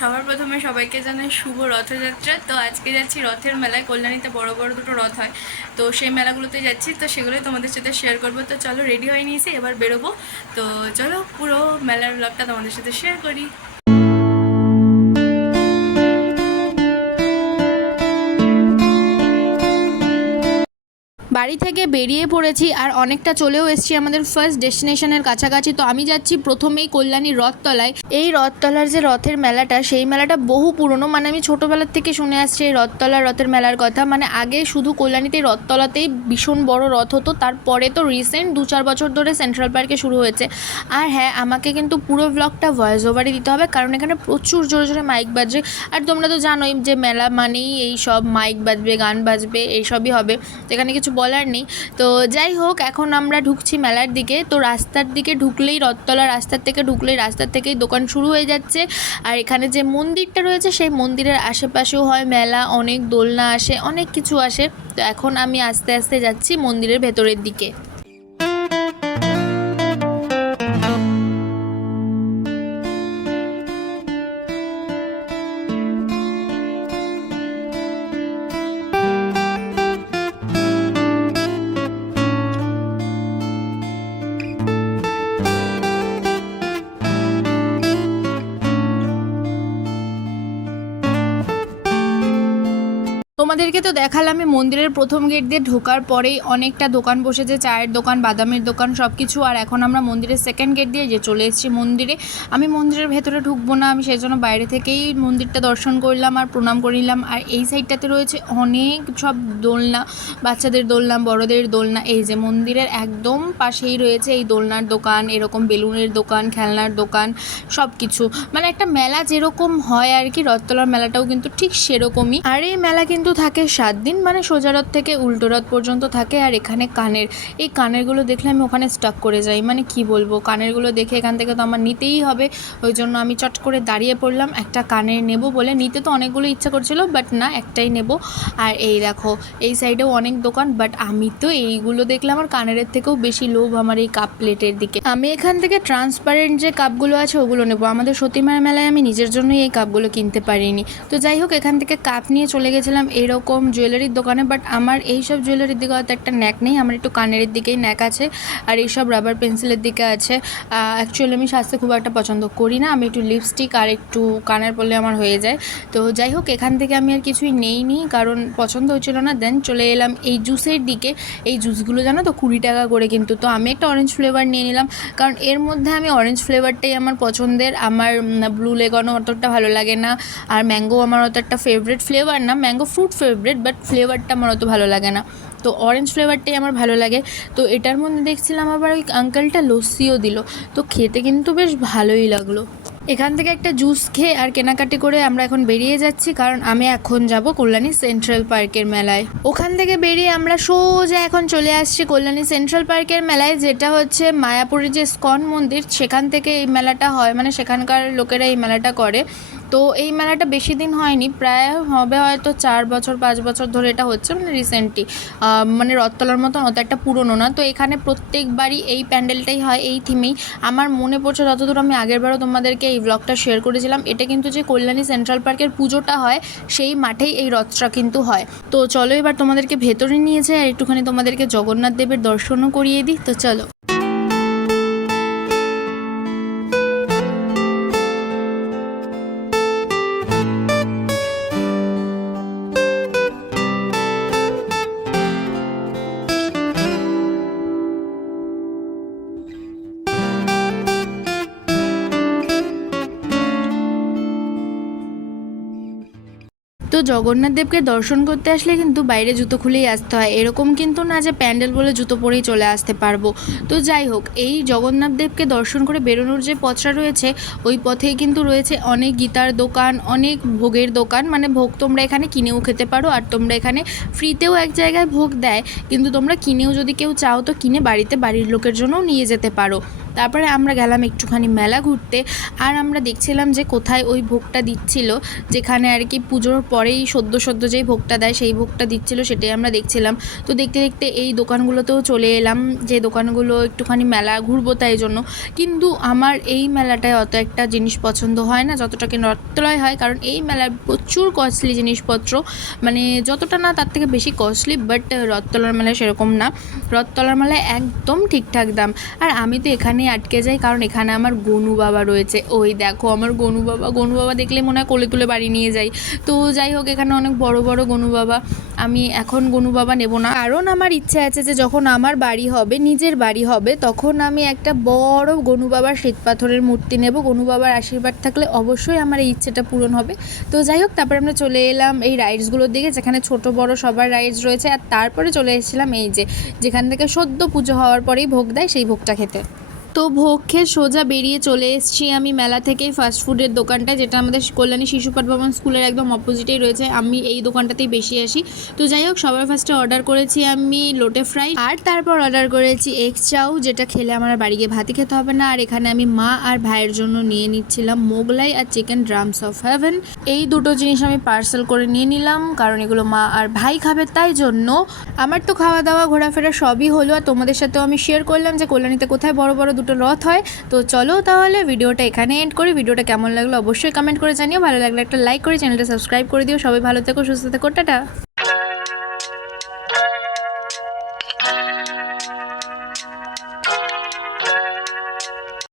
সবার প্রথমে সবাইকে জানাই শুভ রথযাত্রা। তো আজকে যাচ্ছি রথের মেলায়। কল্যাণীতে বড় বড় দুটো রথ হয়। তো সেই মেলাগুলোতে যাচ্ছি। তো সেগুলোই তোমাদের সাথে শেয়ার করব। তো চলো রেডি হয়ে নিয়েছি, এবার বেরোবো। তো চলো পুরো মেলার ব্লগটা তোমাদের সাথে শেয়ার করি। বাড়ি থেকে বেরিয়ে পড়েছি আর অনেকটা চলেও এসেছি আমাদের ফার্স্ট ডেস্টিনেশনের কাছাকাছি। তো আমি যাচ্ছি প্রথমেই কল্যাণী রথতলায়। এই রথতলার যে রথের মেলাটা, সেই মেলাটা বহু পুরনো। মানে আমি ছোটোবেলার থেকে শুনে আসছি এই রথতলার রথের মেলার কথা। মানে আগে শুধু কল্যাণীতে রথতলাতেই ভীষণ বড় রথ হতো। তারপরে তো রিসেন্ট দু চার বছর ধরে সেন্ট্রাল পার্কে শুরু হয়েছে। আর হ্যাঁ আমাকে কিন্তু পুরো ব্লগটা ভয়েস ওভারে দিতে হবে। কারণ এখানে প্রচুর জোরে জোরে মাইক বাজছে। আর তোমরা তো জানোই যে মেলা মানেই এই সব মাইক বাজবে, গান বাজবে, এইসবই হবে। এখানে কিছু বলার নেই। তো যাই হোক, এখন আমরা ঢুকছি মেলার দিকে। তো রাস্তার দিকে ঢুকলেই রথতলা রাস্তার থেকে ঢুকলেই রাস্তার থেকেই দোকান শুরু হয়ে যাচ্ছে। আর এখানে যে মন্দিরটা রয়েছে, সেই মন্দিরের আশেপাশেও হয় মেলা, অনেক দোলনা আসে, অনেক কিছু আসে। তো এখন আমি আস্তে আস্তে যাচ্ছি মন্দিরের ভেতরের দিকে। তোমাদেরকে তো দেখালাম মন্দিরের প্রথম গেট দিয়ে ঢোকার পরেই অনেকটা দোকান বসেছে, চায়ের দোকান, বাদামের দোকান সব কিছু আর এখন আমরা মন্দিরের সেকেন্ড গেট দিয়ে যে চলে এসেছি মন্দিরে, আমি মন্দিরের ভেতরে ঢুকবো না, আমি সেই জন্য বাইরে থেকেই মন্দিরটা দর্শন করলাম আর প্রণাম করে নিলাম। আর এই সাইডটাতে রয়েছে অনেক সব দোলনা, বাচ্চাদের দোলনা, বড়দের দোলনা। এই যে মন্দিরের একদম পাশেই রয়েছে এই দোলনার দোকান, এরকম বেলুনের দোকান, খেলনার দোকান সব কিছু মানে একটা মেলা যেরকম হয় আর কি, রথতলার মেলাটাও কিন্তু ঠিক সেরকমই। আর এই মেলা কিন্তু থাকে সাত দিন মানে সোজা রথ থেকে উল্টো রথ পর্যন্ত থাকে আর এখানে কানের। এই কানেরগুলো দেখলে আমি ওখানে স্টাক করে যাই মানে কি বলব? কানেরগুলো দেখে এখান থেকে তো আমার নিতেই হবে। ওই জন্য আমি চট করে দাঁড়িয়ে পড়লাম, একটা কানের নেব বলে। নিতে তো অনেকগুলো ইচ্ছা করছিল বাট না, একটাই নেব। আর এই দেখো, এই সাইডেও অনেক দোকান বাট আমি তো এইগুলো দেখলে আমার কানের থেকেও বেশি লোভ আমার এই কাপ প্লেটের দিকে। আমি এখান থেকে ট্রান্সপারেন্ট যে কাপগুলো আছে, ওগুলো নেব। আমাদের সতীমার মেলায় আমি নিজের জন্যই এই কাপগুলো কিনতে পারিনি। তো যাই হোক, এখান থেকে কাপ নিয়ে চলে গেছিলাম এরকম জুয়েলারির দোকানে বাট আমার এই সব জুয়েলারির দিকে হয়তো একটা ন্যাক নেই। আমার একটু কানের দিকেই ন্যাক আছে, আর এইসব রাবার পেন্সিলের দিকে আছে। অ্যাকচুয়ালি আমি স্বাস্থ্য খুব একটা পছন্দ করি না। আমি একটু লিপস্টিক আর একটু কানের পরলে আমার হয়ে যায়। তো যাই হোক, এখান থেকে আমি আর কিছুই নেইনি, কারণ পছন্দ হচ্ছিল না। দেন চলে এলাম এই জুসের দিকে। এই জুসগুলো জানো তো, কুড়ি টাকা করে কিন্তু। তো আমি একটা অরেঞ্জ ফ্লেভার নিয়ে নিলাম, কারণ এর মধ্যে আমি অরেঞ্জ ফ্লেভারটাই আমার পছন্দের। আমার ব্লু লেগনও অতটা ভালো লাগে না, আর ম্যাঙ্গো আমার অত একটা ফেভারিট ফ্লেভার না। ম্যাঙ্গো ফ্রুট ফেভারিট বাট ফ্লেভারটা আমার অত ভালো লাগে না। তো অরেঞ্জ ফ্লেভারটাই আমার ভালো লাগে। তো এটার মধ্যে দেখছিলাম আবার ওই আঙ্কেলটা লস্যিও দিল। তো খেতে কিন্তু বেশ ভালোই লাগল। এখান থেকে একটা জুস খেয়ে আর কেনাকাটি করে আমরা এখন বেরিয়ে যাচ্ছি, কারণ আমি এখন যাব কল্যাণী সেন্ট্রাল পার্কের মেলায়। ওখান থেকে বেরিয়ে আমরা সোজা এখন চলে আসছি কল্যাণী সেন্ট্রাল পার্কের মেলায়, যেটা হচ্ছে মায়াপুরের যে স্কন মন্দির, সেখান থেকে এই মেলাটা হয়। মানে সেখানকার লোকেরা এই মেলাটা করে। তো এই মেলাটা বেশি দিন হয়নি, প্রায় হবে হয়তো চার বছর, পাঁচ বছর ধরে এটা হচ্ছে মানে রিসেন্টলি মানে রথতলার মতন অত একটা পুরনো না। তো এখানে প্রত্যেকবারই এই প্যান্ডেলটাই হয়, এই থিমেই আমার মনে পড়ছে যতদূর আমি আগেরবারও তোমাদেরকে এই ব্লগটা শেয়ার করেছিলাম, এটা কিন্তু যে কল্যাণী সেন্ট্রাল পার্কের পুজোটা হয়, সেই মাঠেই এই রথটা কিন্তু হয়। তো চলো এবার তোমাদেরকে ভেতরে নিয়ে যাই, আর একটুখানি তোমাদেরকে জগন্নাথ দেবের দর্শনও করিয়ে দিই, তো চলো। জগন্নাথ দেবকে দর্শন করতে আসলে কিন্তু বাইরে জুতো খুলেই আসতে হয়। এরকম কিন্তু না যে প্যান্ডেল বলে জুতো পরেই চলে আসতে পারব। তো যাই হোক, এই জগন্নাথ দেবকে দর্শন করে বেরোনোর যে পথটা রয়েছে, ওই পথেই কিন্তু রয়েছে অনেক গীতার দোকান, অনেক ভোগের দোকান। মানে ভোগ তোমরা এখানে কিনেও খেতে পারো আর তোমরা এখানে ফ্রিতেও এক জায়গায় ভোগ দেয়। কিন্তু তোমরা কিনেও যদি কেউ চাও তো কিনে বাড়িতে বাড়ির লোকের জন্যও নিয়ে যেতে পারো। তারপরে আমরা গেলাম একটুখানি মেলা ঘুরতে, আর আমরা দেখছিলাম যে কোথায় ওই ভোগটা দিচ্ছিল, যেখানে আর কি পুজোর পরেই সদ্য সদ্য যেই ভোগটা দেয় সেই ভোগটা দিচ্ছিল সেটাই আমরা দেখছিলাম। তো দেখতে দেখতে এই দোকানগুলোতেও চলে এলাম, যে দোকানগুলো একটুখানি মেলা ঘুরবো তাই জন্য। কিন্তু আমার এই মেলাটায় অত একটা জিনিস পছন্দ হয় না, যতটা কি রথতলায় হয়, কারণ এই মেলায় প্রচুর কস্টলি জিনিসপত্র। মানে যতটা না তার থেকে বেশি কস্টলি বাট রথতলার মেলায় সেরকম না। রথতলার মেলায় একদম ঠিকঠাক দাম। আর আমি তো এখানেই আটকে যাই, কারণ এখানে আমার গনু বাবা রয়েছে। ওই দেখো, আমার গনু বাবা গনু বাবা দেখলে মনে হয় কোলে তুলে বাড়ি নিয়ে যাই। তো যাই হোক, এখানে অনেক বড় বড় গনু বাবা। আমি এখন গনু বাবা নেব না। কারণ আমার ইচ্ছে আছে যে যখন আমার বাড়ি হবে, নিজের বাড়ি হবে, তখন আমি একটা বড় গনু বাবার শ্বেতপাথরের মূর্তি নেব। গনু বাবার আশীর্বাদ থাকলে অবশ্যই আমার এই ইচ্ছেটা পূরণ হবে। তো যাই হোক, তারপরে আমরা চলে এলাম এই রাইডসগুলোর দিকে, যেখানে ছোট, বড় সবার রাইডস রয়েছে। আর তারপরে চলে এসেছিলাম এই যে, যেখান থেকে সদ্য পুজো হওয়ার পরেই ভোগ দেয়, সেই ভোগটা খেতে। তো ভোগ খেয়ে সোজা বেরিয়ে চলে এসেছি আমি মেলা থেকেই ফাস্ট ফুডের দোকানটা যেটা আমাদের কল্যাণী শিশুপাঠ ভবন স্কুলের একদম অপোজিটেই রয়েছে। আমি এই দোকানটাতেই বেশি আসি। তো যাই হোক, সবার ফার্স্টে অর্ডার করেছি আমি লোটে ফ্রাই আর তারপর অর্ডার করেছি এগ চাউ যেটা খেলে আমার বাড়ি গিয়ে ভাতি খেতে হবে না। আর এখানে আমি মা আর ভাইয়ের জন্য নিয়ে নিচ্ছিলাম মোগলাই আর চিকেন ড্রামস অফ হেভেন এই দুটো জিনিস আমি পার্সেল করে নিয়ে নিলাম, কারণ এগুলো মা আর ভাই খাবে, তাই জন্য। আমার তো খাওয়া দাওয়া ঘোরাফেরা সবই হলো, আর তোমাদের সাথেও আমি শেয়ার করলাম যে কল্যাণীতে কোথায় বড় বড় দুটো রথ হয়। তো চলো তাহলে ভিডিওটা এখানে এন্ড করি। ভিডিওটা কেমন লাগল অবশ্যই কমেন্ট করে জানিও। ভালো লাগলে একটা লাইক করে চ্যানেলটা সাবস্ক্রাইব করে দিও। সবাই ভালো থেকো, সুস্থ থেকো, টাটা।